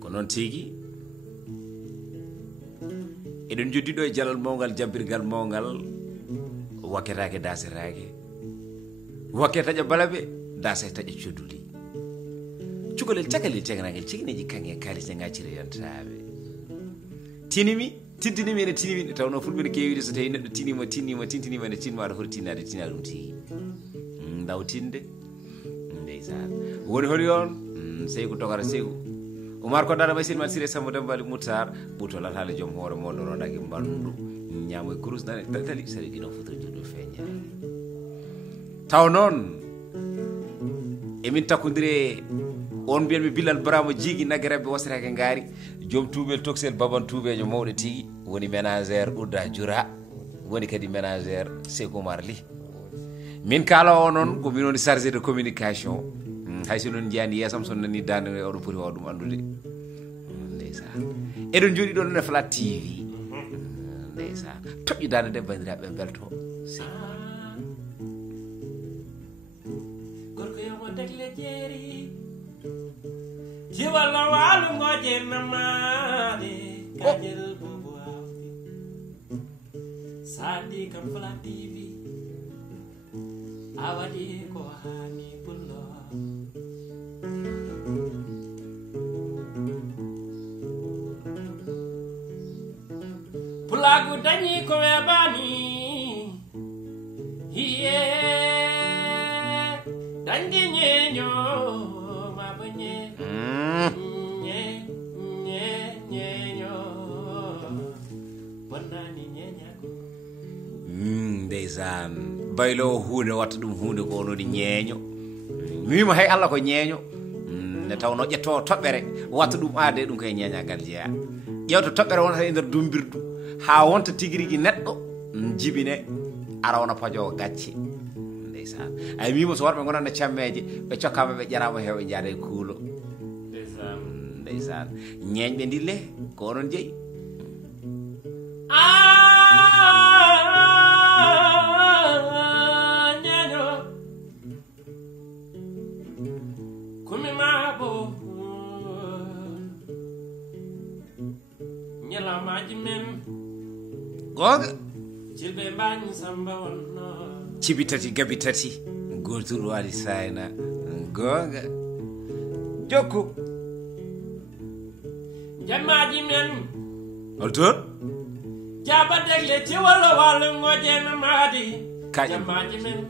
ko noon tigi eɗen joddiɗo e jalal mawgal jabbirgal mawgal wakketake dasirake wakke taƴa balaɓe dasa taƴa codduli cukalel cakalel teganagel cegineji kange kalis ne gaccire yantaɓe tinimi tintinimi ene tinimi tawno fulɓe ne kewide so tawi neɗɗo tintinima ene tinma aɗa foti tinnade tina ɗum tigi daw tinde ndeysan woni holi on seygu togara seygu Oumar ko dara masil sire Samba Dembali Moutar ɓutolat haale joom hoore moɗo ronaki mbandu ñamo e kurus nane tali sari ɗino fotori joɗo feññani taw noon emin takkodire on mbiyanmi Bilal Bramo jiigui nagguerebɓe wasrake ngaari joom tuubel toxel baban tuubejo mawɗo tigui woni ménagére Oudda Dioura woni kadi ménagére Sékou Oumar Ly min kalawo noon ko min woni chargé de communication hayso noon jiyani yesam son nani dande oɗo poti waw ɗum andude ndeysan eɗen jooɗi ɗon e Flat TV ndeysan toƴƴi dande nde bandiraɓe belto gorko yomo degle jeeri jiwalla walu ngoje namade kajel bobo awdi sadi kam Flat TV awadi ko hani pullo pulagu dañi ko webani hiye dangi ñeño mabanye ñeño bonnani ñeñago ndeysan baylo hunde watta ɗum hunde ko onodi ñeeño mi wima hay Allah ko ñeeño ne tawno ƴetto toɓɓere watta ɗum aade ɗum koye ñeñagal jeeya ƴewta toɓɓere wonata e nder dumbirdu ha wonta tigui rigui neɗɗo jibine ara wona pajowo gacce ndeysan ay mimo so worɓe gonanno cammeje ɓe cokkama ɓe ƴarama hewɓe jaada e kuulo ndeysan ñeñɓe ndille ko onon jeeyi ñeño kumi mabo ñalamaji men gonga cilɓe mbañi samba wonno cibi tati gabi tati gotour wali sayna gonga jokku jammaji men holton jaba degle ciwalla walu ngojena madi Kaƴi. jammaji men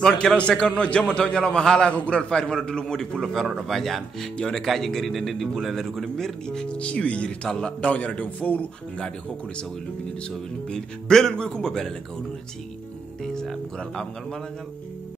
ɗon kelaw sekanno jamma taw ñalawma haala ko gural fatimata dulo modi pullo ferroɗo badiane ƴewde kaƴi gari nde ndendi bulalade kono merɗi ciwe yiri talla dawñana dem fowru ngade hokkude sawo lubbinide sowe lubbeeli beelel ngoy kumba beelele gawdude tigui ndeysan gural amgal mala ngal